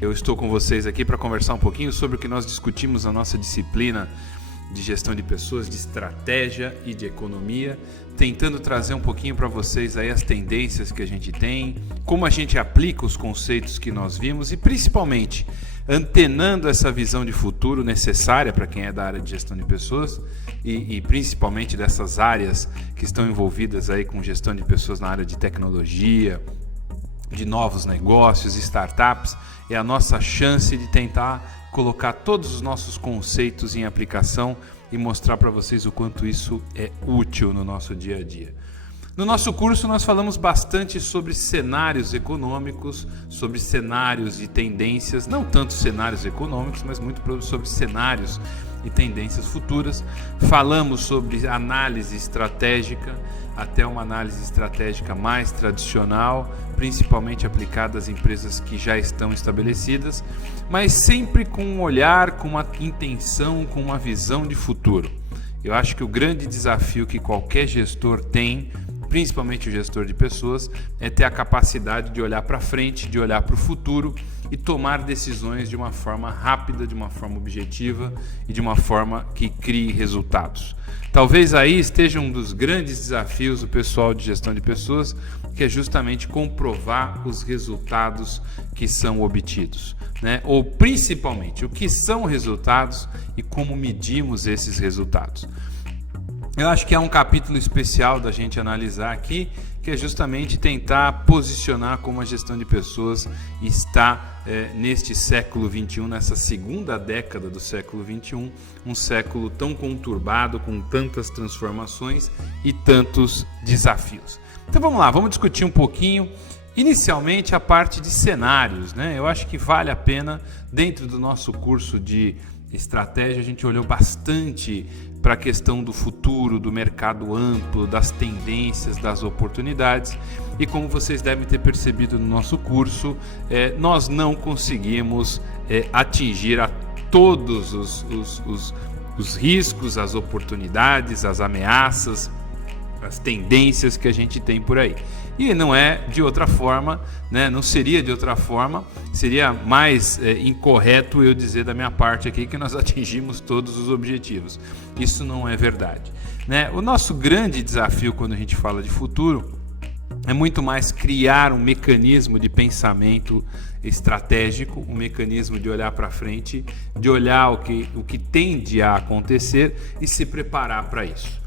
Eu estou com vocês aqui para conversar um pouquinho sobre o que nós discutimos na nossa disciplina de gestão de pessoas, de estratégia e de economia, tentando trazer um pouquinho para vocês aí as tendências que a gente tem, como a gente aplica os conceitos que nós vimos e principalmente antenando essa visão de futuro necessária para quem é da área de gestão de pessoas e principalmente dessas áreas que estão envolvidas aí com gestão de pessoas na área de tecnologia, de novos negócios, startups. É a nossa chance de tentar colocar todos os nossos conceitos em aplicação e mostrar para vocês o quanto isso é útil no nosso dia a dia. No nosso curso nós falamos bastante sobre cenários econômicos, sobre cenários e tendências, não tanto cenários econômicos, mas muito sobre cenários e tendências futuras. Falamos sobre análise estratégica, até uma análise estratégica mais tradicional, principalmente aplicada às empresas que já estão estabelecidas, mas sempre com um olhar, com uma intenção, com uma visão de futuro. Eu acho que o grande desafio que qualquer gestor tem, principalmente o gestor de pessoas, é ter a capacidade de olhar para frente, de olhar para o futuro e tomar decisões de uma forma rápida, de uma forma objetiva e de uma forma que crie resultados. Talvez aí esteja um dos grandes desafios do pessoal de gestão de pessoas, que é justamente comprovar os resultados que são obtidos, né? Ou principalmente o que são resultados e como medimos esses resultados. Eu acho que é um capítulo especial da gente analisar aqui, que é justamente tentar posicionar como a gestão de pessoas está neste século XXI, nessa segunda década do século XXI, um século tão conturbado, com tantas transformações e tantos desafios. Então vamos lá, vamos discutir um pouquinho, inicialmente a parte de cenários, né? Eu acho que vale a pena, dentro do nosso curso de estratégia, a gente olhou bastante para a questão do futuro, do mercado amplo, das tendências, das oportunidades. E como vocês devem ter percebido no nosso curso, nós não conseguimos atingir a todos os riscos, as oportunidades, as ameaças, as tendências que a gente tem por aí. E não é de outra forma, né? Não seria de outra forma, seria mais incorreto eu dizer da minha parte aqui que nós atingimos todos os objetivos. Isso não é verdade, né? O nosso grande desafio quando a gente fala de futuro é muito mais criar um mecanismo de pensamento estratégico, um mecanismo de olhar para frente, de olhar o que tende a acontecer e se preparar para isso.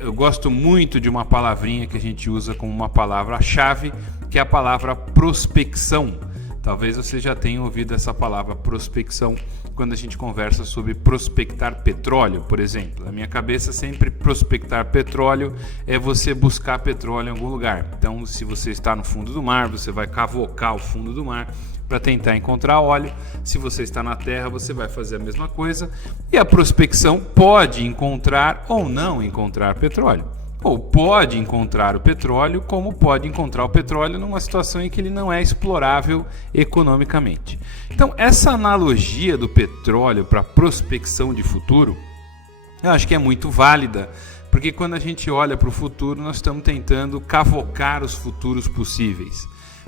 Eu gosto muito de uma palavrinha que a gente usa como uma palavra-chave, que é a palavra prospecção. Talvez você já tenha ouvido essa palavra prospecção quando a gente conversa sobre prospectar petróleo, por exemplo. Na minha cabeça, sempre prospectar petróleo é você buscar petróleo em algum lugar. Então, se você está no fundo do mar, você vai cavocar o fundo do mar para tentar encontrar óleo. Se você está na terra, você vai fazer a mesma coisa. E a prospecção pode encontrar ou não encontrar petróleo. Ou pode encontrar o petróleo, como pode encontrar o petróleo numa situação em que ele não é explorável economicamente. Então, essa analogia do petróleo para prospecção de futuro, eu acho que é muito válida, porque quando a gente olha para o futuro, nós estamos tentando cavocar os futuros possíveis.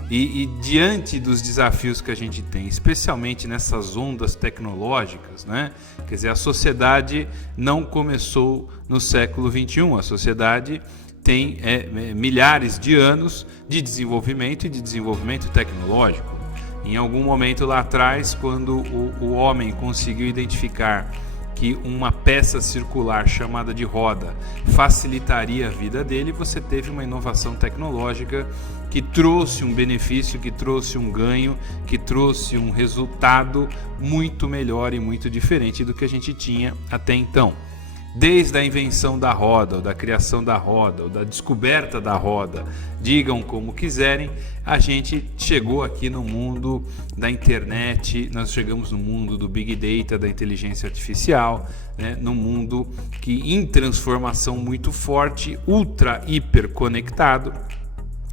E diante dos desafios que a gente tem, especialmente nessas ondas tecnológicas, né? Quer dizer, a sociedade não começou no século XXI, a sociedade tem milhares de anos de desenvolvimento e de desenvolvimento tecnológico. Em algum momento lá atrás, quando o homem conseguiu identificar que uma peça circular chamada de roda facilitaria a vida dele, você teve uma inovação tecnológica que trouxe um benefício, que trouxe um ganho, que trouxe um resultado muito melhor e muito diferente do que a gente tinha até então. Desde a invenção da roda, ou da criação da roda, ou da descoberta da roda, digam como quiserem, a gente chegou aqui no mundo da internet, nós chegamos no mundo do Big Data, da inteligência artificial, né, no mundo que em transformação muito forte, ultra, hiper conectado,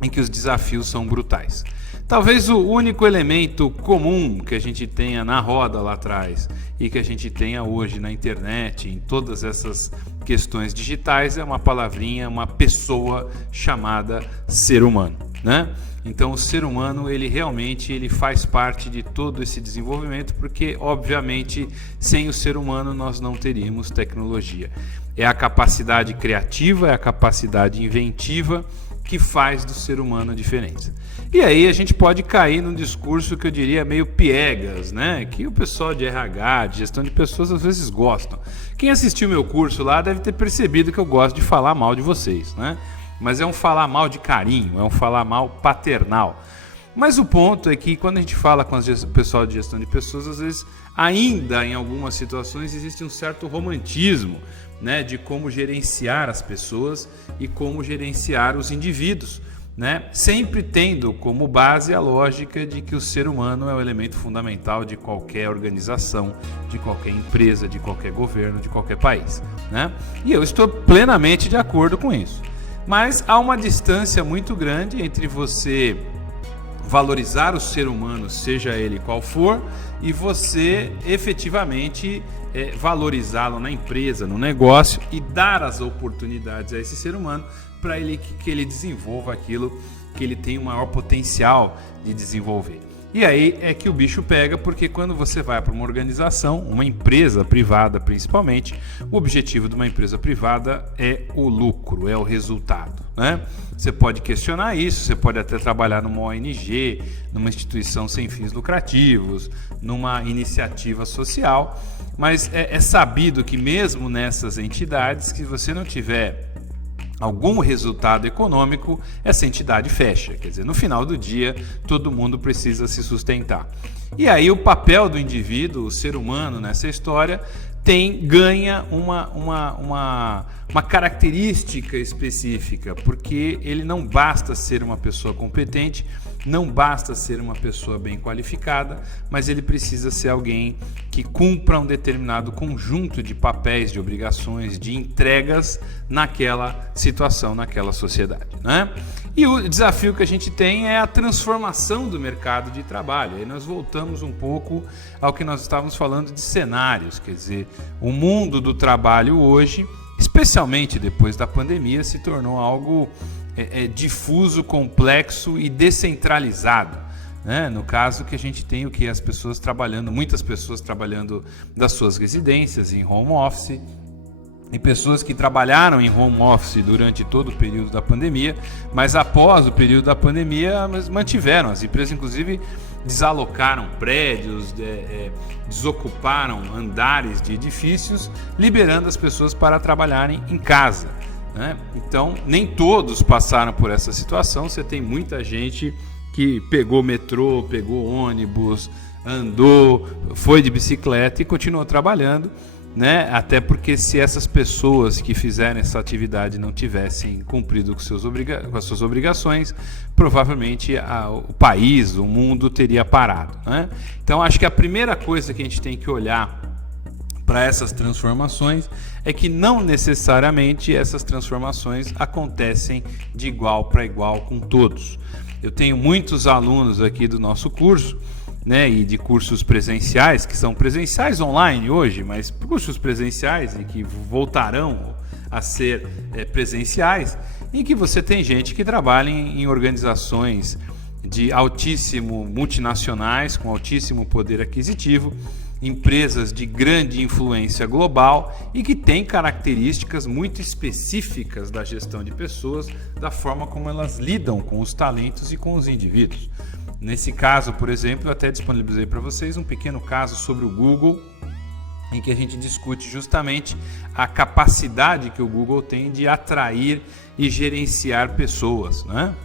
em que os desafios são brutais. Talvez o único elemento comum que a gente tenha na roda lá atrás e que a gente tenha hoje na internet, em todas essas questões digitais, é uma palavrinha, uma pessoa chamada ser humano, né? Então o ser humano, ele realmente faz parte de todo esse desenvolvimento, porque obviamente sem o ser humano nós não teríamos tecnologia. É a capacidade criativa, é a capacidade inventiva que faz do ser humano a diferença. E aí a gente pode cair num discurso que eu diria meio piegas, né? Que o pessoal de RH, de gestão de pessoas, às vezes gostam. Quem assistiu meu curso lá deve ter percebido que eu gosto de falar mal de vocês, né? Mas é um falar mal de carinho, é um falar mal paternal. Mas o ponto é que quando a gente fala com o pessoal de gestão de pessoas, às vezes ainda em algumas situações existe um certo romantismo, né, de como gerenciar as pessoas e como gerenciar os indivíduos, né? Sempre tendo como base a lógica de que o ser humano é o elemento fundamental de qualquer organização, de qualquer empresa, de qualquer governo, de qualquer país, né? E eu estou plenamente de acordo com isso. Mas há uma distância muito grande entre você valorizar o ser humano, seja ele qual for, e você efetivamente valorizá-lo na empresa, no negócio e dar as oportunidades a esse ser humano para que ele desenvolva aquilo que ele tem o maior potencial de desenvolver. E aí é que o bicho pega, porque quando você vai para uma organização, uma empresa privada principalmente, o objetivo de uma empresa privada é o lucro, é o resultado, né? Você pode questionar isso, você pode até trabalhar numa ONG, numa instituição sem fins lucrativos, numa iniciativa social, mas é sabido que mesmo nessas entidades, que você não tiver algum resultado econômico, essa entidade fecha. Quer dizer, no final do dia, todo mundo precisa se sustentar. E aí o papel do indivíduo, o ser humano nessa história, ganha uma característica específica, porque ele não basta ser uma pessoa competente, não basta ser uma pessoa bem qualificada, mas ele precisa ser alguém que cumpra um determinado conjunto de papéis, de obrigações, de entregas naquela situação, naquela sociedade, né? E o desafio que a gente tem é a transformação do mercado de trabalho. Aí nós voltamos um pouco ao que nós estávamos falando de cenários, quer dizer, o mundo do trabalho hoje, especialmente depois da pandemia, se tornou algo difuso, complexo e descentralizado, né? No caso que a gente tem as pessoas trabalhando, muitas pessoas trabalhando das suas residências em home office, e pessoas que trabalharam em home office durante todo o período da pandemia, mas após o período da pandemia mantiveram. As empresas, inclusive, desalocaram prédios, desocuparam andares de edifícios, liberando as pessoas para trabalharem em casa, né? Então, nem todos passaram por essa situação. Você tem muita gente que pegou metrô, pegou ônibus, andou, foi de bicicleta e continuou trabalhando, né? Até porque se essas pessoas que fizeram essa atividade não tivessem cumprido com as suas obrigações, provavelmente o país, o mundo teria parado, né? Então acho que a primeira coisa que a gente tem que olhar para essas transformações é que não necessariamente essas transformações acontecem de igual para igual com todos. Eu tenho muitos alunos aqui do nosso curso, né, e de cursos presenciais, que são presenciais online hoje, mas cursos presenciais e que voltarão a ser presenciais, em que você tem gente que trabalha em organizações de altíssimo multinacionais, com altíssimo poder aquisitivo, empresas de grande influência global e que têm características muito específicas da gestão de pessoas, da forma como elas lidam com os talentos e com os indivíduos. Nesse caso, por exemplo, eu até disponibilizei para vocês um pequeno caso sobre o Google, em que a gente discute justamente a capacidade que o Google tem de atrair e gerenciar pessoas, né?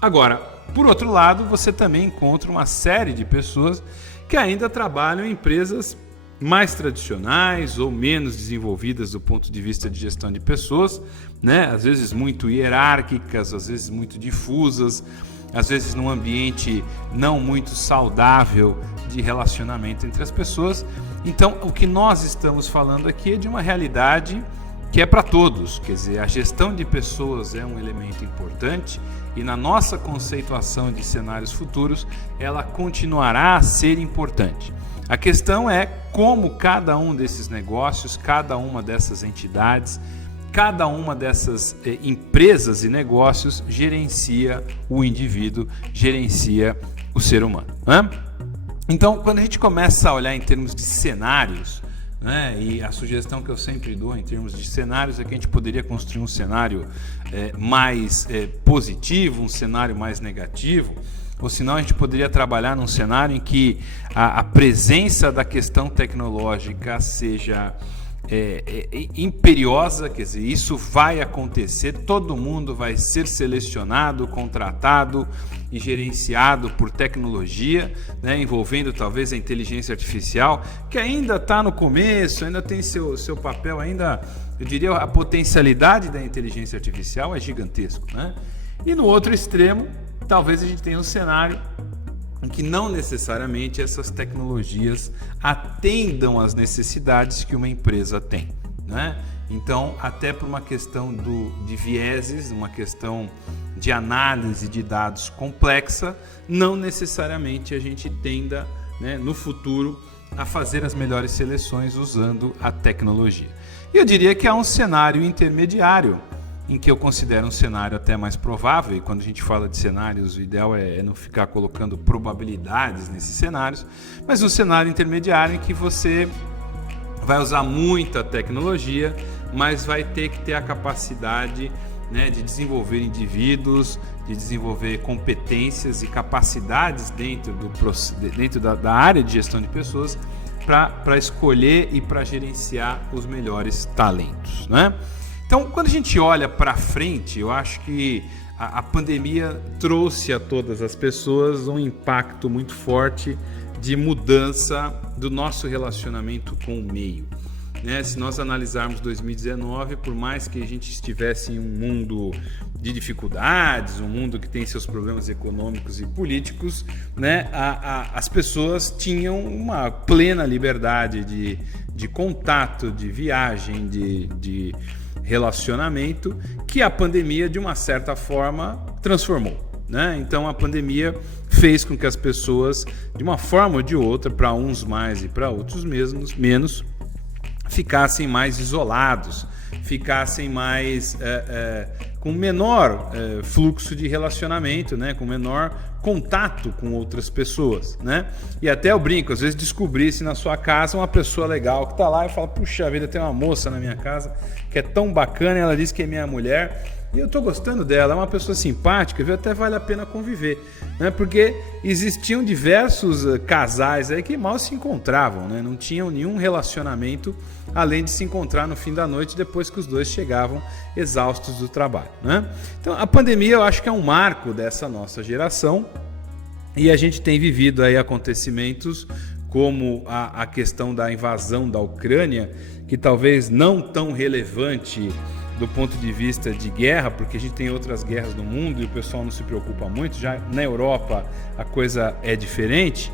Agora, por outro lado, você também encontra uma série de pessoas que ainda trabalham em empresas mais tradicionais ou menos desenvolvidas do ponto de vista de gestão de pessoas, né? Às vezes muito hierárquicas, às vezes muito difusas, às vezes num ambiente não muito saudável de relacionamento entre as pessoas. Então, o que nós estamos falando aqui é de uma realidade que é para todos. Quer dizer, a gestão de pessoas é um elemento importante e na nossa conceituação de cenários futuros, ela continuará a ser importante. A questão é como cada um desses negócios, cada uma dessas entidades, cada uma dessas empresas e negócios gerencia o indivíduo, gerencia o ser humano, né? Então, quando a gente começa a olhar em termos de cenários, né, e a sugestão que eu sempre dou em termos de cenários é que a gente poderia construir um cenário mais positivo, um cenário mais negativo, ou senão a gente poderia trabalhar num cenário em que a presença da questão tecnológica seja imperiosa, quer dizer, isso vai acontecer, todo mundo vai ser selecionado, contratado e gerenciado por tecnologia, né, envolvendo talvez a inteligência artificial, que ainda está no começo, ainda tem seu papel, ainda, eu diria, a potencialidade da inteligência artificial é gigantesco, né? E no outro extremo, talvez a gente tenha um cenário em que não necessariamente essas tecnologias atendam às necessidades que uma empresa tem, né? Então, até por uma questão de vieses, uma questão de análise de dados complexa, não necessariamente a gente tenda, né, no futuro a fazer as melhores seleções usando a tecnologia. E eu diria que há um cenário intermediário, em que eu considero um cenário até mais provável, e quando a gente fala de cenários, o ideal é não ficar colocando probabilidades nesses cenários, mas um cenário intermediário em que você vai usar muita tecnologia, mas vai ter que ter a capacidade, né, de desenvolver indivíduos, de desenvolver competências e capacidades dentro da área de gestão de pessoas para escolher e para gerenciar os melhores talentos, né? Então, quando a gente olha para frente, eu acho que a pandemia trouxe a todas as pessoas um impacto muito forte de mudança do nosso relacionamento com o meio, né? Se nós analisarmos 2019, por mais que a gente estivesse em um mundo de dificuldades, um mundo que tem seus problemas econômicos e políticos, né, as pessoas tinham uma plena liberdade de contato, de viagem, de relacionamento, que a pandemia, de uma certa forma, transformou, né? Então, a pandemia fez com que as pessoas, de uma forma ou de outra, para uns mais e para outros menos, ficassem mais isolados, ficassem mais com menor fluxo de relacionamento, né? Com menor contato com outras pessoas, né? E até eu brinco, às vezes descobri-se na sua casa uma pessoa legal que está lá e fala, puxa vida, tem uma moça na minha casa que é tão bacana, ela diz que é minha mulher e eu estou gostando dela, é uma pessoa simpática, viu? Até vale a pena conviver, né? Porque existiam diversos casais aí que mal se encontravam, né? Não tinham nenhum relacionamento além de se encontrar no fim da noite depois que os dois chegavam exaustos do trabalho, né? Então, a pandemia eu acho que é um marco dessa nossa geração e a gente tem vivido aí acontecimentos como a questão da invasão da Ucrânia, que talvez não tão relevante do ponto de vista de guerra, porque a gente tem outras guerras no mundo e o pessoal não se preocupa muito, já na Europa a coisa é diferente,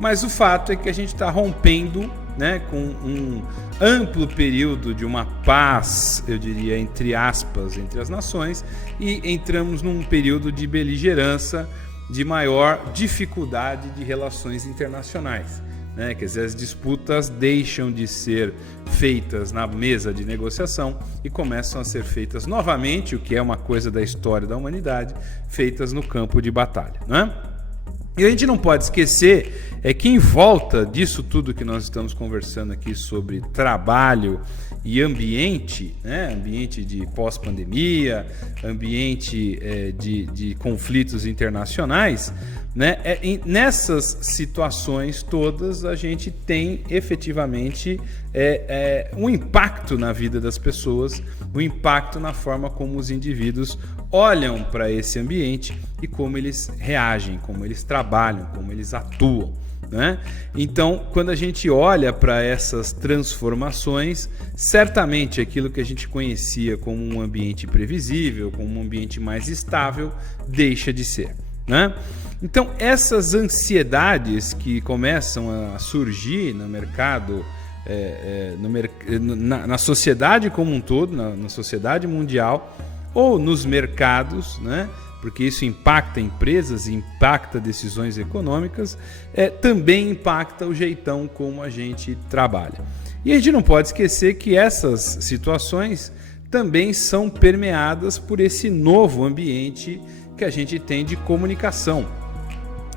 mas o fato é que a gente está rompendo, né, com um amplo período de uma paz, eu diria, entre aspas, entre as nações, e entramos num período de beligerância, de maior dificuldade de relações internacionais, né? Quer dizer, as disputas deixam de ser feitas na mesa de negociação e começam a ser feitas novamente, o que é uma coisa da história da humanidade, feitas no campo de batalha, né? E a gente não pode esquecer que em volta disso tudo que nós estamos conversando aqui sobre trabalho e ambiente, né? Ambiente de pós-pandemia, ambiente de conflitos internacionais, né? Nessas situações todas a gente tem efetivamente um impacto na vida das pessoas, um impacto na forma como os indivíduos olham para esse ambiente e como eles reagem, como eles trabalham, como eles atuam, né? Então, quando a gente olha para essas transformações, certamente aquilo que a gente conhecia como um ambiente previsível, como um ambiente mais estável, deixa de ser, né? Então, essas ansiedades que começam a surgir no mercado na sociedade como um todo, na sociedade mundial, ou nos mercados, né? Porque isso impacta empresas, impacta decisões econômicas, também impacta o jeitão como a gente trabalha. E a gente não pode esquecer que essas situações também são permeadas por esse novo ambiente que a gente tem de comunicação,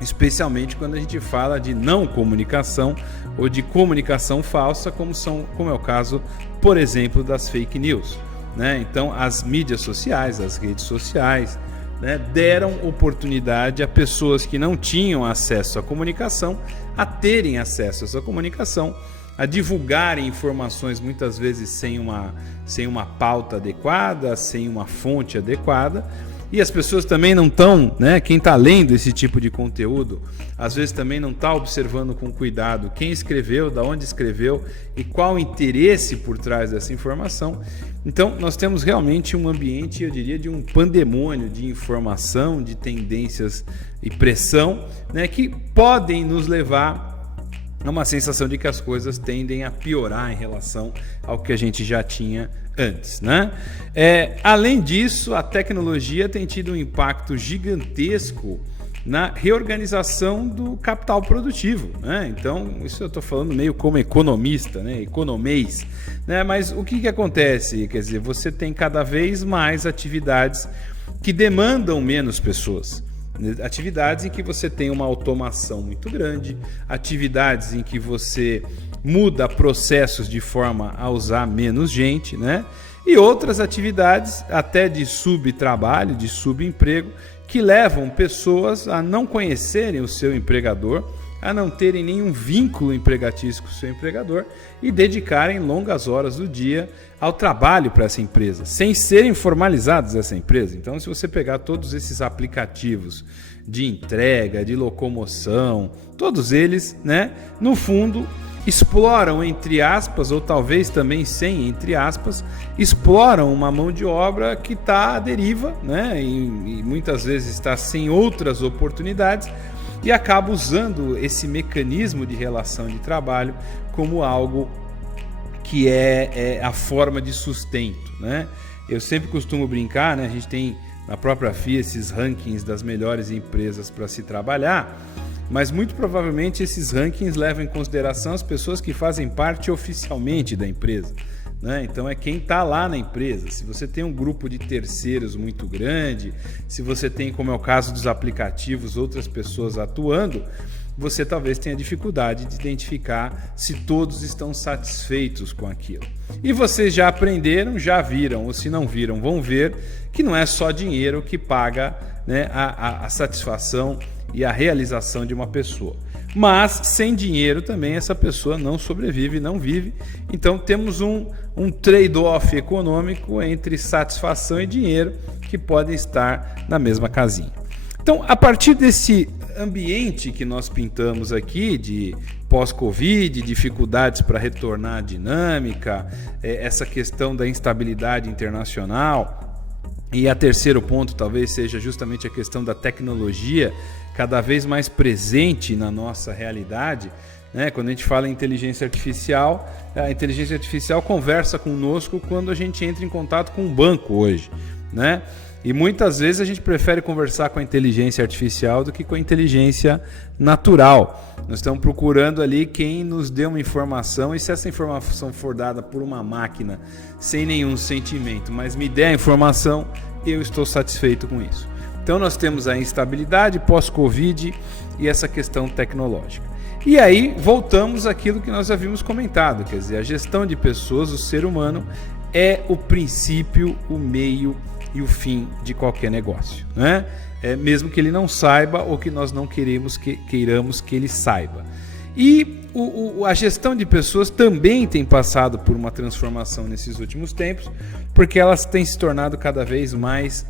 especialmente quando a gente fala de não comunicação ou de comunicação falsa, como é o caso, por exemplo, das fake news, né? Então, as mídias sociais, as redes sociais, né, deram oportunidade a pessoas que não tinham acesso à comunicação a terem acesso a essa comunicação, a divulgarem informações muitas vezes sem uma pauta adequada, sem uma fonte adequada. E as pessoas também não estão, né? Quem está lendo esse tipo de conteúdo, às vezes também não está observando com cuidado quem escreveu, de onde escreveu e qual o interesse por trás dessa informação. Então, nós temos realmente um ambiente, eu diria, de um pandemônio de informação, de tendências e pressão, né? Que podem nos levar a uma sensação de que as coisas tendem a piorar em relação ao que a gente já tinha antes, né? Além disso, a tecnologia tem tido um impacto gigantesco na reorganização do capital produtivo, né? Então, isso eu estou falando meio como economista, né? Economês, né? Mas o que acontece? Quer dizer, você tem cada vez mais atividades que demandam menos pessoas. Atividades em que você tem uma automação muito grande, atividades em que você muda processos de forma a usar menos gente, né? E outras atividades até de subtrabalho, de subemprego, que levam pessoas a não conhecerem o seu empregador, a não terem nenhum vínculo empregatício com o seu empregador e dedicarem longas horas do dia ao trabalho para essa empresa, sem serem formalizados essa empresa. Então, se você pegar todos esses aplicativos de entrega, de locomoção, todos eles, né, no fundo, exploram, entre aspas, ou talvez também sem entre aspas, exploram uma mão de obra que está à deriva, né, e muitas vezes está sem outras oportunidades, e acaba usando esse mecanismo de relação de trabalho como algo que é a forma de sustento, né? Eu sempre costumo brincar, né? A gente tem na própria FIA esses rankings das melhores empresas para se trabalhar, mas muito provavelmente esses rankings levam em consideração as pessoas que fazem parte oficialmente da empresa, né? Então é quem está lá na empresa. Se você tem um grupo de terceiros muito grande, se você tem, como é o caso dos aplicativos, outras pessoas atuando, você talvez tenha dificuldade de identificar se todos estão satisfeitos com aquilo. E vocês já aprenderam, já viram, ou se não viram, vão ver que não é só dinheiro que paga, né, a satisfação e a realização de uma pessoa. Mas sem dinheiro também essa pessoa não sobrevive, não vive. Então temos um trade-off econômico entre satisfação e dinheiro que podem estar na mesma casinha. Então, a partir desse ambiente que nós pintamos aqui de pós-Covid, dificuldades para retornar à dinâmica, essa questão da instabilidade internacional, e a terceiro ponto talvez seja justamente a questão da tecnologia cada vez mais presente na nossa realidade, né? Quando a gente fala em inteligência artificial, a inteligência artificial conversa conosco quando a gente entra em contato com um banco hoje, né? E muitas vezes a gente prefere conversar com a inteligência artificial do que com a inteligência natural. Nós estamos procurando ali quem nos dê uma informação, e se essa informação for dada por uma máquina sem nenhum sentimento, mas me der a informação, eu estou satisfeito com isso. Então nós temos a instabilidade pós-Covid e essa questão tecnológica. E aí voltamos àquilo que nós havíamos comentado, quer dizer, a gestão de pessoas, o ser humano, é o princípio, o meio e o fim de qualquer negócio, né? Mesmo que ele não saiba ou que nós não queiramos que ele saiba. E a gestão de pessoas também tem passado por uma transformação nesses últimos tempos, porque elas têm se tornado cada vez mais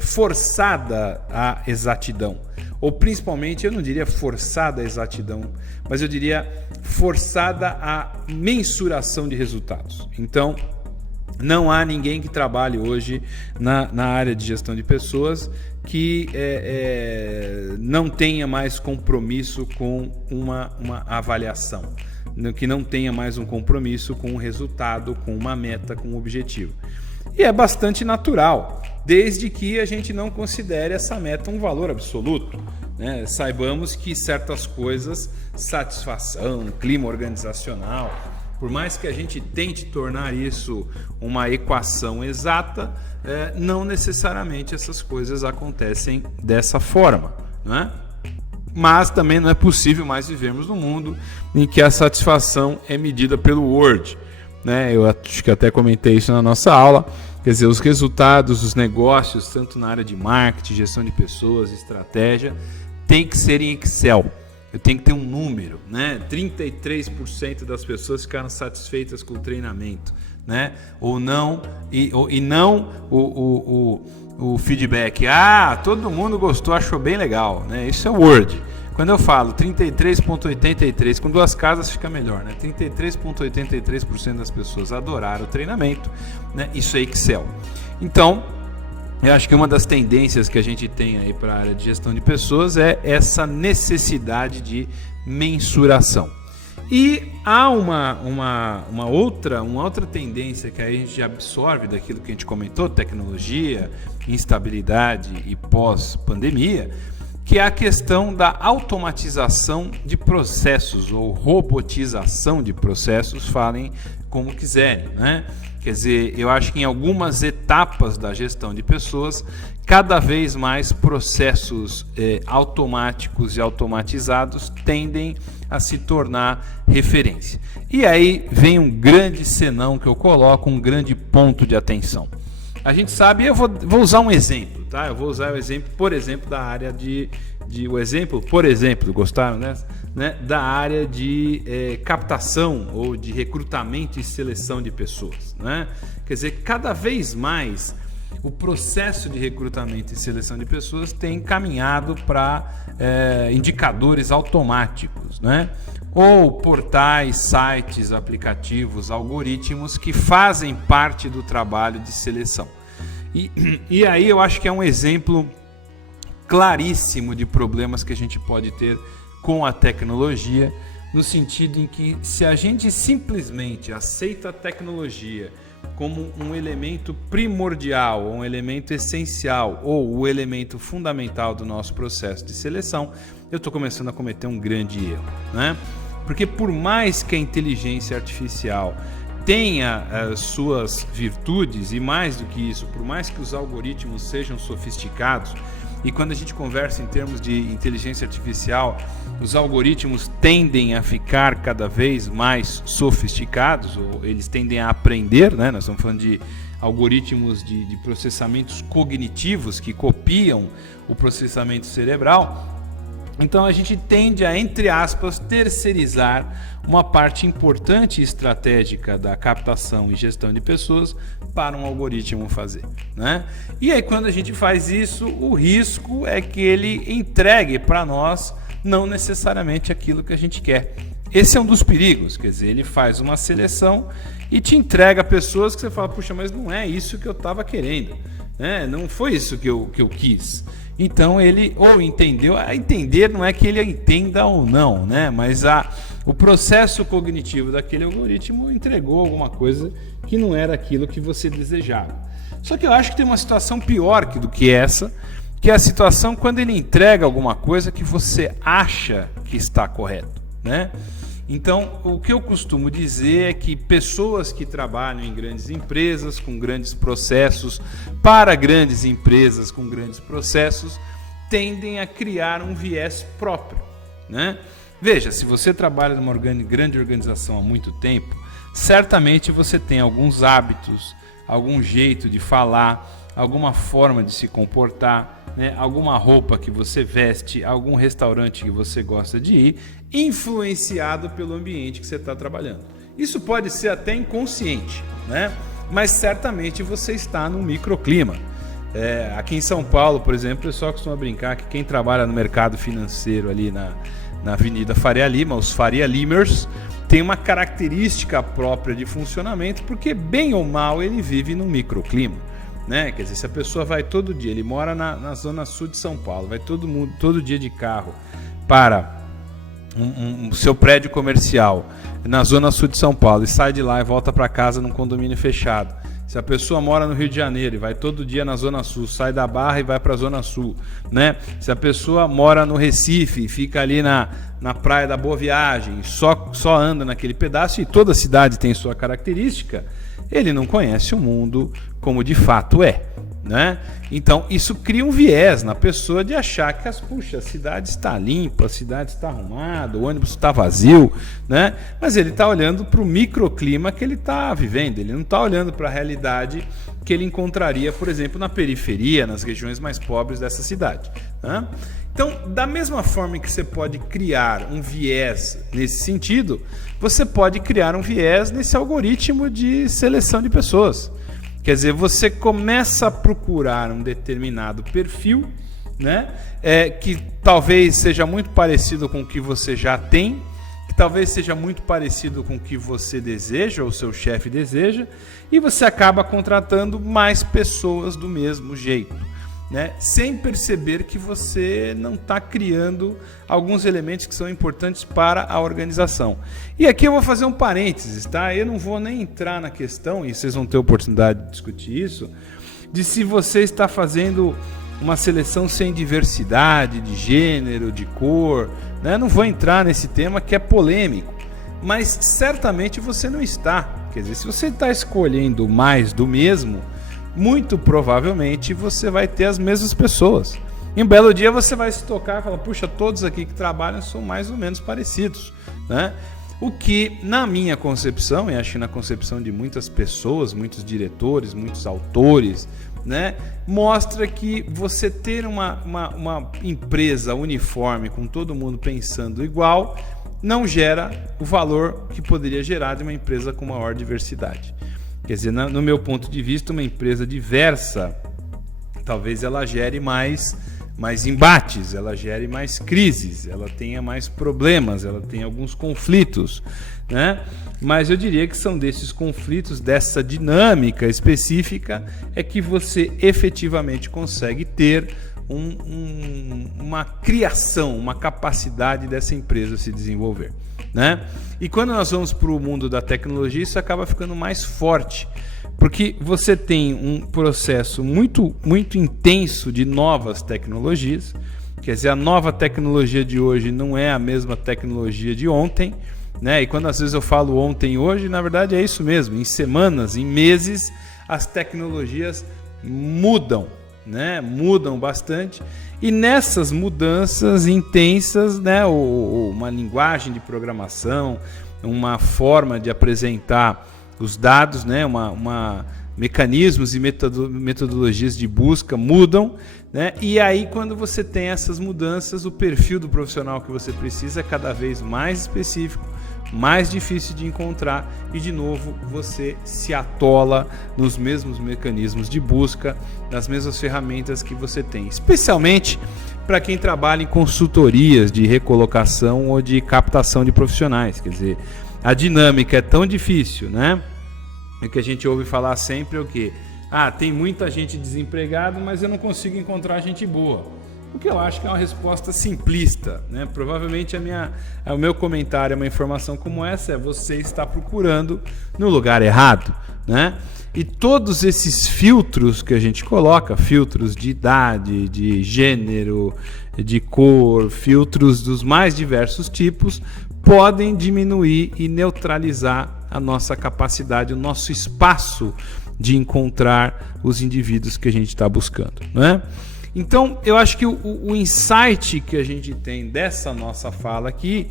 forçada à exatidão. Ou principalmente, eu não diria forçada à exatidão, mas eu diria forçada à mensuração de resultados. Então, Não há ninguém que trabalhe hoje na área de gestão de pessoas que não tenha mais compromisso com uma avaliação, que não tenha mais um compromisso com um resultado, com uma meta, com um objetivo. E é bastante natural, desde que a gente não considere essa meta um valor absoluto, né? Saibamos que certas coisas, satisfação, clima organizacional, por mais que a gente tente tornar isso uma equação exata, não necessariamente essas coisas acontecem dessa forma, né? Mas também não é possível mais vivermos num mundo em que a satisfação é medida pelo Word, né? Eu acho que até comentei isso na nossa aula. Quer dizer, os resultados dos negócios, tanto na área de marketing, gestão de pessoas, estratégia, tem que ser em Excel. Eu tenho que ter um número, né? 33% das pessoas ficaram satisfeitas com o treinamento, né? Ou não, e não o feedback. Todo mundo gostou, achou bem legal, né? Isso é Word. Quando eu falo 33,83, com duas casas fica melhor, né? 33,83% das pessoas adoraram o treinamento, né? Isso é Excel. Então, eu acho que uma das tendências que a gente tem aí para a área de gestão de pessoas é essa necessidade de mensuração. E há uma outra tendência que a gente absorve daquilo que a gente comentou, tecnologia, instabilidade e pós-pandemia, que é a questão da automatização de processos ou robotização de processos, falem como quiserem, né? Quer dizer, eu acho que em algumas etapas da gestão de pessoas, cada vez mais processos automáticos e automatizados tendem a se tornar referência. E aí vem um grande senão que eu coloco, um grande ponto de atenção. A gente sabe, eu vou usar um exemplo, tá? Eu vou usar o exemplo, por exemplo, da área gostaram, né? Da área de captação ou de recrutamento e seleção de pessoas, né? Quer dizer, cada vez mais o processo de recrutamento e seleção de pessoas tem caminhado para indicadores automáticos, né? Ou portais, sites, aplicativos, algoritmos que fazem parte do trabalho de seleção. E aí eu acho que é um exemplo claríssimo de problemas que a gente pode ter com a tecnologia, no sentido em que se a gente simplesmente aceita a tecnologia como um elemento primordial, um elemento essencial ou o elemento fundamental do nosso processo de seleção, eu estou começando a cometer um grande erro, né? Porque por mais que a inteligência artificial tenha suas virtudes, e mais do que isso, por mais que os algoritmos sejam sofisticados, e quando a gente conversa em termos de inteligência artificial, os algoritmos tendem a ficar cada vez mais sofisticados, ou eles tendem a aprender, né? Nós estamos falando de algoritmos de processamentos cognitivos que copiam o processamento cerebral. Então a gente tende a, entre aspas, terceirizar uma parte importante e estratégica da captação e gestão de pessoas para um algoritmo fazer, né? E aí quando a gente faz isso, o risco é que ele entregue para nós não necessariamente aquilo que a gente quer. Esse é um dos perigos, quer dizer, ele faz uma seleção e te entrega pessoas que você fala, puxa, mas não é isso que eu estava querendo, né? Não foi isso que eu quis. Então ele ou entendeu, entender não é que ele entenda ou não, né? Mas o processo cognitivo daquele algoritmo entregou alguma coisa que não era aquilo que você desejava. Só que eu acho que tem uma situação pior do que essa, que é a situação quando ele entrega alguma coisa que você acha que está correto, né? Então, o que eu costumo dizer é que pessoas que trabalham em grandes empresas, com grandes processos, para grandes empresas com grandes processos, tendem a criar um viés próprio, né? Veja, se você trabalha numa grande organização há muito tempo, certamente você tem alguns hábitos, algum jeito de falar, alguma forma de se comportar, né? Alguma roupa que você veste, algum restaurante que você gosta de ir, influenciado pelo ambiente que você está trabalhando. Isso pode ser até inconsciente, né? Mas certamente você está num microclima. Aqui em São Paulo, por exemplo, o pessoal costuma brincar que quem trabalha no mercado financeiro ali na Avenida Faria Lima, os Faria Limers, tem uma característica própria de funcionamento, porque bem ou mal ele vive num microclima, né? Quer dizer, se a pessoa vai todo dia, ele mora na zona sul de São Paulo, vai todo dia de carro para o seu prédio comercial na zona sul de São Paulo e sai de lá e volta para casa num condomínio fechado. Se a pessoa mora no Rio de Janeiro e vai todo dia na Zona Sul, sai da Barra e vai para a Zona Sul, né? Se a pessoa mora no Recife e fica ali na Praia da Boa Viagem, só anda naquele pedaço, e toda cidade tem sua característica, ele não conhece o mundo como de fato é, né? Então isso cria um viés na pessoa de achar que a cidade está limpa, a cidade está arrumada, o ônibus está vazio, né? Mas ele está olhando para o microclima que ele está vivendo, ele não está olhando para a realidade que ele encontraria, por exemplo, na periferia, nas regiões mais pobres dessa cidade, né? Então, da mesma forma que você pode criar um viés nesse sentido, você pode criar um viés nesse algoritmo de seleção de pessoas. Quer dizer, você começa a procurar um determinado perfil, né, que talvez seja muito parecido com o que você já tem, que talvez seja muito parecido com o que você deseja, ou o seu chefe deseja, e você acaba contratando mais pessoas do mesmo jeito, né, sem perceber que você não está criando alguns elementos que são importantes para a organização. E aqui eu vou fazer um parênteses, tá? Eu não vou nem entrar na questão, e vocês vão ter oportunidade de discutir isso, de se você está fazendo uma seleção sem diversidade de gênero, de cor, né? Eu não vou entrar nesse tema que é polêmico, mas certamente você não está. Quer dizer, se você está escolhendo mais do mesmo, muito provavelmente você vai ter as mesmas pessoas. Em um belo dia você vai se tocar e falar, puxa, todos aqui que trabalham são mais ou menos parecidos, né? O que, na minha concepção, e acho que na concepção de muitas pessoas, muitos diretores, muitos autores, né, mostra que você ter uma empresa uniforme com todo mundo pensando igual não gera o valor que poderia gerar de uma empresa com maior diversidade. Quer dizer, no meu ponto de vista, uma empresa diversa, talvez ela gere mais embates, ela gere mais crises, ela tenha mais problemas, ela tenha alguns conflitos, né? Mas eu diria que são desses conflitos, dessa dinâmica específica, é que você efetivamente consegue ter uma criação, uma capacidade dessa empresa se desenvolver, né? E quando nós vamos para o mundo da tecnologia, isso acaba ficando mais forte, porque você tem um processo muito, muito intenso de novas tecnologias. Quer dizer, a nova tecnologia de hoje não é a mesma tecnologia de ontem, né? E quando às vezes eu falo ontem e hoje, na verdade é isso mesmo. Em semanas, em meses, as tecnologias mudam, né? Mudam bastante. E nessas mudanças intensas, né, uma linguagem de programação, uma forma de apresentar os dados, né, mecanismos e metodologias de busca mudam, né? E aí, quando você tem essas mudanças, o perfil do profissional que você precisa é cada vez mais específico, mais difícil de encontrar, e de novo você se atola nos mesmos mecanismos de busca, nas mesmas ferramentas que você tem, especialmente para quem trabalha em consultorias de recolocação ou de captação de profissionais. Quer dizer, a dinâmica é tão difícil, né? O que a gente ouve falar sempre é o quê? Tem muita gente desempregada, mas eu não consigo encontrar gente boa. O que eu acho que é uma resposta simplista, né? Provavelmente o meu comentário, uma informação como essa, é: você está procurando no lugar errado, né? E todos esses filtros que a gente coloca, filtros de idade, de gênero, de cor, filtros dos mais diversos tipos, podem diminuir e neutralizar a nossa capacidade, o nosso espaço de encontrar os indivíduos que a gente está buscando, né? Então, eu acho que o insight que a gente tem dessa nossa fala aqui,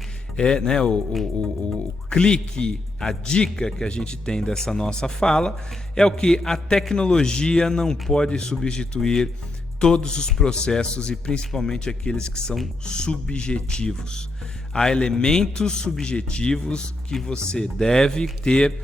né, o clique, a dica que a gente tem dessa nossa fala, é o que a tecnologia não pode substituir todos os processos, e principalmente aqueles que são subjetivos. Há elementos subjetivos que você deve ter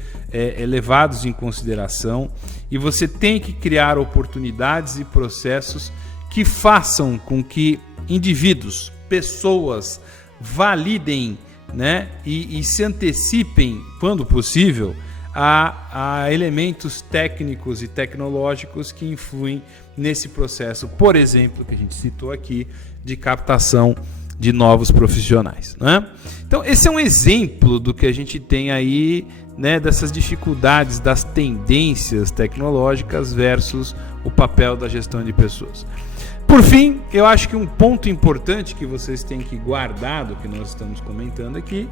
levados em consideração, e você tem que criar oportunidades e processos que façam com que indivíduos, pessoas, validem né, e se antecipem, quando possível, a elementos técnicos e tecnológicos que influem nesse processo, por exemplo, que a gente citou aqui, de captação de novos profissionais, né? Então, esse é um exemplo do que a gente tem aí, né, dessas dificuldades, das tendências tecnológicas versus o papel da gestão de pessoas. Por fim, eu acho que um ponto importante que vocês têm que guardar do que nós estamos comentando aqui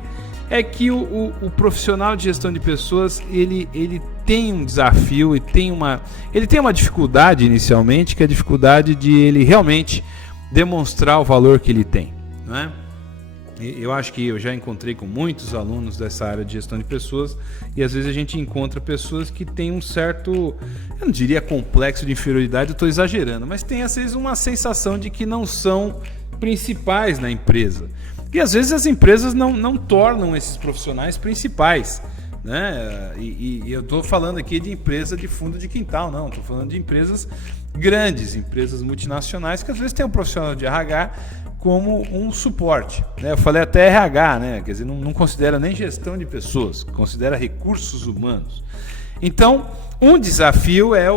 é que o profissional de gestão de pessoas ele tem um desafio e ele tem uma dificuldade inicialmente, que é a dificuldade de ele realmente demonstrar o valor que ele tem, não é? Eu acho que eu já encontrei com muitos alunos dessa área de gestão de pessoas e às vezes a gente encontra pessoas que têm um certo, eu não diria complexo de inferioridade, eu estou exagerando, mas tem às vezes uma sensação de que não são principais na empresa. E às vezes as empresas não tornam esses profissionais principais, né? E eu estou falando aqui de empresa de fundo de quintal, não, estou falando de empresas grandes, empresas multinacionais que às vezes tem um profissional de RH como um suporte, né? Eu falei até RH, né? Quer dizer, não considera nem gestão de pessoas, considera recursos humanos. Então, um desafio é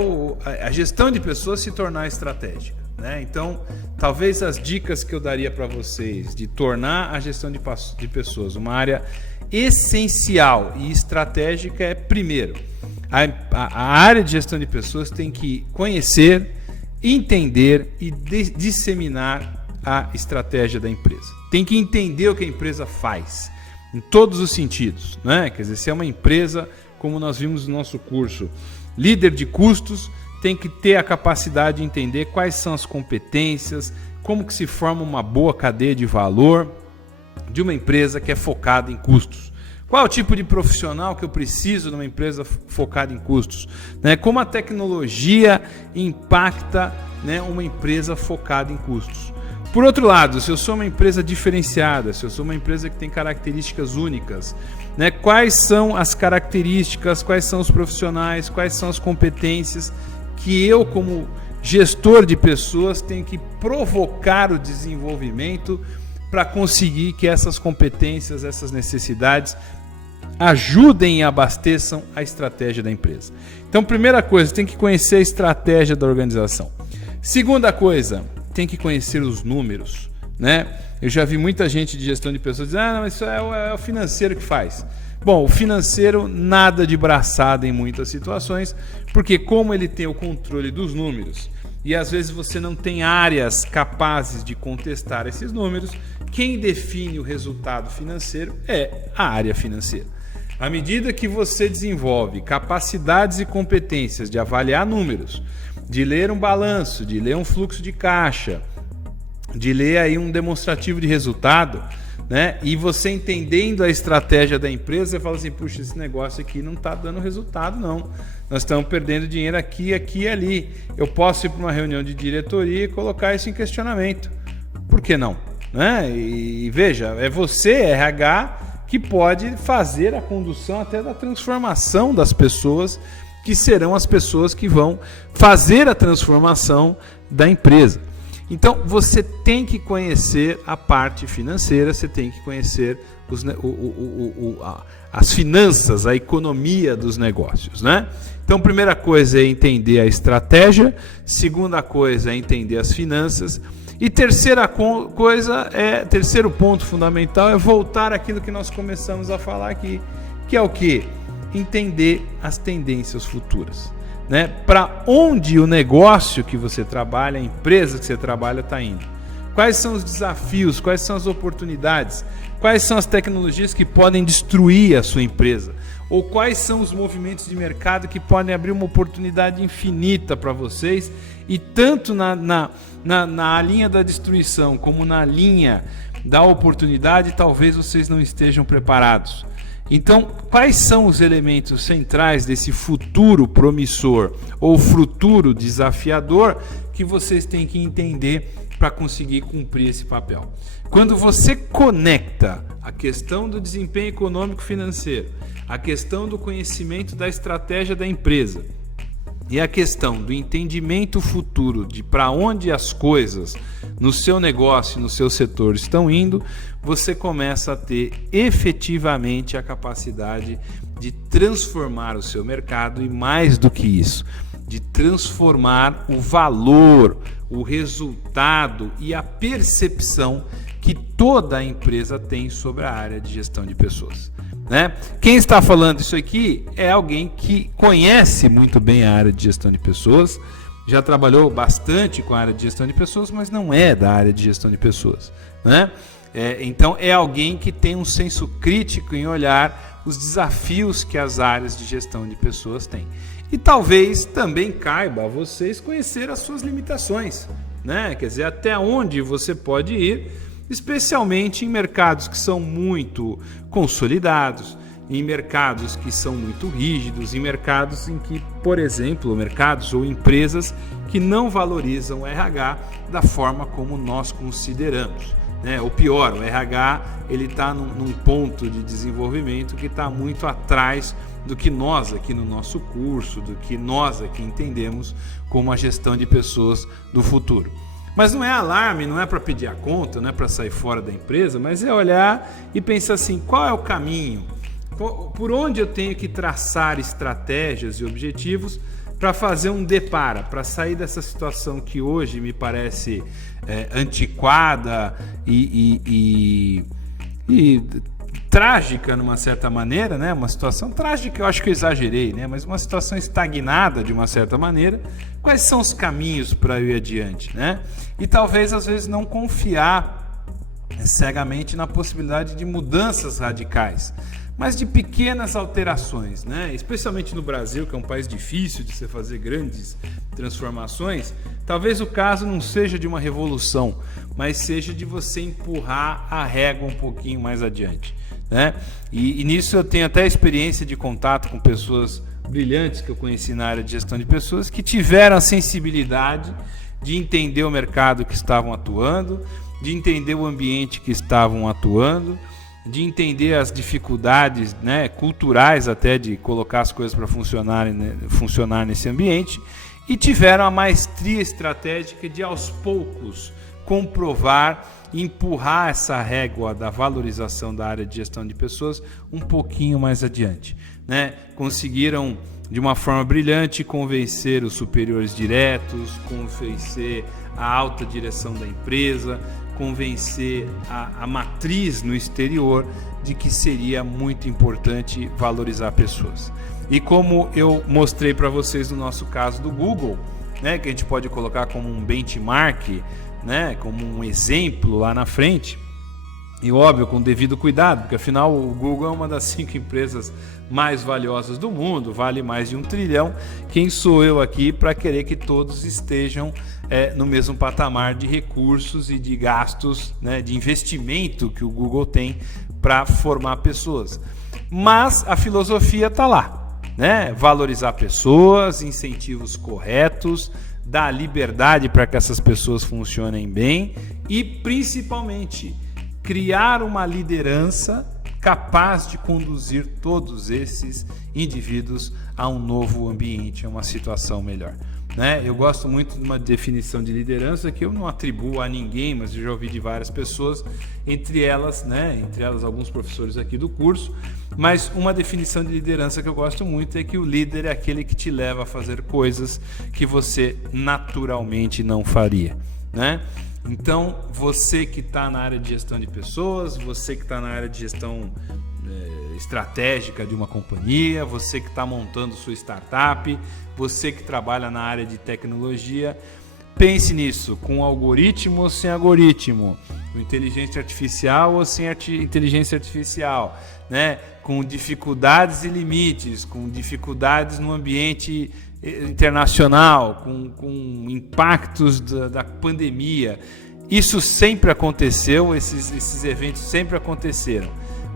a gestão de pessoas se tornar estratégica, né? Então, talvez as dicas que eu daria para vocês de tornar a gestão de pessoas uma área essencial e estratégica é, primeiro, a área de gestão de pessoas tem que conhecer, entender e disseminar a estratégia da empresa. Tem que entender o que a empresa faz, em todos os sentidos, né? Quer dizer, se é uma empresa, como nós vimos no nosso curso, líder de custos, tem que ter a capacidade de entender quais são as competências, como que se forma uma boa cadeia de valor de uma empresa que é focada em custos. Qual é o tipo de profissional que eu preciso numa empresa focada em custos? Né? Como a tecnologia impacta, né, uma empresa focada em custos? Por outro lado, se eu sou uma empresa diferenciada, se eu sou uma empresa que tem características únicas, né, quais são as características, quais são os profissionais, quais são as competências que eu, como gestor de pessoas, tenho que provocar o desenvolvimento para conseguir que essas competências, essas necessidades ajudem e abasteçam a estratégia da empresa. Então, primeira coisa, tem que conhecer a estratégia da organização. Segunda coisa, tem que conhecer os números, né? Eu já vi muita gente de gestão de pessoas dizendo, mas isso é o financeiro que faz. Bom, o financeiro nada de braçada em muitas situações, porque como ele tem o controle dos números e às vezes você não tem áreas capazes de contestar esses números, quem define o resultado financeiro é a área financeira. À medida que você desenvolve capacidades e competências de avaliar números, de ler um balanço, de ler um fluxo de caixa, de ler aí um demonstrativo de resultado, né? E você entendendo a estratégia da empresa, você fala assim, puxa, esse negócio aqui não está dando resultado, não. Nós estamos perdendo dinheiro aqui, aqui e ali. Eu posso ir para uma reunião de diretoria e colocar isso em questionamento. Por que não? Né? E veja, é você, RH, que pode fazer a condução até da transformação das pessoas, que serão as pessoas que vão fazer a transformação da empresa. Então, você tem que conhecer a parte financeira, você tem que conhecer as finanças, a economia dos negócios, né? Então, primeira coisa é entender a estratégia, segunda coisa é entender as finanças, e terceiro ponto fundamental é voltar àquilo que nós começamos a falar aqui, que é o quê? Entender as tendências futuras, né? Para onde o negócio que você trabalha, a empresa que você trabalha está indo. Quais são os desafios, quais são as oportunidades, quais são as tecnologias que podem destruir a sua empresa, ou quais são os movimentos de mercado que podem abrir uma oportunidade infinita para vocês, e tanto na linha da destruição como na linha da oportunidade, talvez vocês não estejam preparados. Então, quais são os elementos centrais desse futuro promissor ou futuro desafiador que vocês têm que entender para conseguir cumprir esse papel? Quando você conecta a questão do desempenho econômico financeiro, a questão do conhecimento da estratégia da empresa e a questão do entendimento futuro de para onde as coisas no seu negócio, no seu setor estão indo, você começa a ter efetivamente a capacidade de transformar o seu mercado e, mais do que isso, de transformar o valor, o resultado e a percepção que toda a empresa tem sobre a área de gestão de pessoas. Né? Quem está falando isso aqui é alguém que conhece muito bem a área de gestão de pessoas, já trabalhou bastante com a área de gestão de pessoas, mas não é da área de gestão de pessoas. Né? Então é alguém que tem um senso crítico em olhar os desafios que as áreas de gestão de pessoas têm. E talvez também caiba a vocês conhecer as suas limitações, né? Quer dizer, até onde você pode ir, especialmente em mercados que são muito consolidados, em mercados que são muito rígidos, em mercados em que, por exemplo, mercados ou empresas que não valorizam o RH da forma como nós consideramos. Né? Ou pior, o RH está num ponto de desenvolvimento que está muito atrás do que nós aqui no nosso curso, do que nós aqui entendemos como a gestão de pessoas do futuro. Mas não é alarme, não é para pedir a conta, não é para sair fora da empresa, mas é olhar e pensar assim, qual é o caminho? Por onde eu tenho que traçar estratégias e objetivos para fazer um depara, para sair dessa situação que hoje me parece antiquada e trágica numa certa maneira, né? Uma situação trágica, eu acho que eu exagerei, né? Mas uma situação estagnada de uma certa maneira. Quais são os caminhos para eu ir adiante, né? E talvez às vezes não confiar cegamente na possibilidade de mudanças radicais, mas de pequenas alterações, né? Especialmente no Brasil, que é um país difícil de se fazer grandes transformações, talvez o caso não seja de uma revolução, mas seja de você empurrar a régua um pouquinho mais adiante, né? E nisso eu tenho até experiência de contato com pessoas brilhantes que eu conheci na área de gestão de pessoas que tiveram a sensibilidade de entender o mercado que estavam atuando, de entender o ambiente que estavam atuando, de entender as dificuldades, né, culturais até de colocar as coisas para funcionar nesse ambiente, e tiveram a maestria estratégica de aos poucos comprovar e empurrar essa régua da valorização da área de gestão de pessoas um pouquinho mais adiante, né? Conseguiram de uma forma brilhante convencer os superiores diretos, convencer a alta direção da empresa, convencer a matriz no exterior de que seria muito importante valorizar pessoas. E como eu mostrei para vocês no nosso caso do Google, né, que a gente pode colocar como um benchmark, né, como um exemplo lá na frente, e óbvio, com devido cuidado, porque afinal o Google é uma das 5 empresas mais valiosas do mundo, vale mais de 1 trilhão. Quem sou eu aqui para querer que todos estejam no mesmo patamar de recursos e de gastos, né, de investimento que o Google tem para formar pessoas? Mas a filosofia está lá, né? Valorizar pessoas, incentivos corretos, dar liberdade para que essas pessoas funcionem bem e, principalmente, criar uma liderança capaz de conduzir todos esses indivíduos a um novo ambiente, a uma situação melhor. Né? Eu gosto muito de uma definição de liderança que eu não atribuo a ninguém, mas eu já ouvi de várias pessoas, entre elas alguns professores aqui do curso, mas uma definição de liderança que eu gosto muito é que o líder é aquele que te leva a fazer coisas que você naturalmente não faria, né? Então, você que está na área de gestão de pessoas, você que está na área de gestão estratégica de uma companhia, você que está montando sua startup, você que trabalha na área de tecnologia, pense nisso, com algoritmo ou sem algoritmo, com inteligência artificial ou sem inteligência artificial, né? Com dificuldades e limites, com dificuldades no ambiente internacional, com impactos da pandemia. Isso sempre aconteceu, esses eventos sempre aconteceram,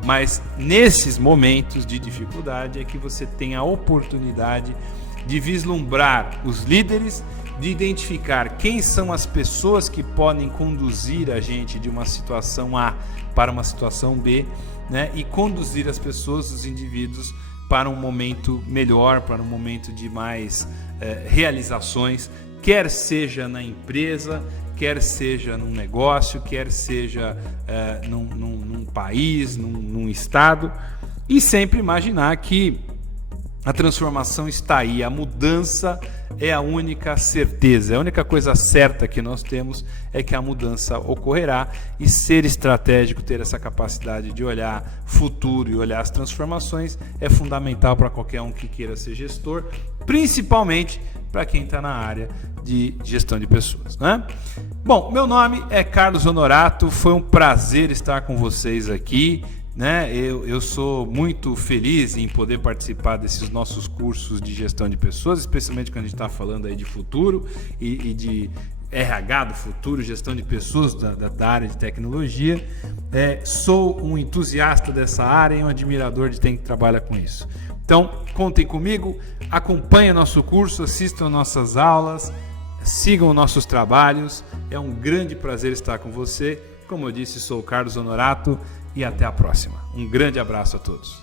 mas nesses momentos de dificuldade é que você tem a oportunidade de vislumbrar os líderes, de identificar quem são as pessoas que podem conduzir a gente de uma situação A para uma situação B, né? E conduzir as pessoas, os indivíduos, para um momento melhor, para um momento de mais realizações, quer seja na empresa, quer seja num negócio, quer seja num país, num estado, e sempre imaginar que a transformação está aí, a mudança é a única certeza, a única coisa certa que nós temos é que a mudança ocorrerá, e ser estratégico, ter essa capacidade de olhar futuro e olhar as transformações é fundamental para qualquer um que queira ser gestor, principalmente para quem está na área de gestão de pessoas, né? Bom, meu nome é Carlos Honorato, foi um prazer estar com vocês aqui, né? Eu sou muito feliz em poder participar desses nossos cursos de gestão de pessoas, especialmente quando a gente está falando aí de futuro e de RH do futuro, gestão de pessoas da área de tecnologia. Sou um entusiasta dessa área e um admirador de quem trabalha com isso. Então, contem comigo, acompanhem nosso curso, assistam nossas aulas, sigam nossos trabalhos. É um grande prazer estar com você. Como eu disse, sou o Carlos Honorato e até a próxima. Um grande abraço a todos.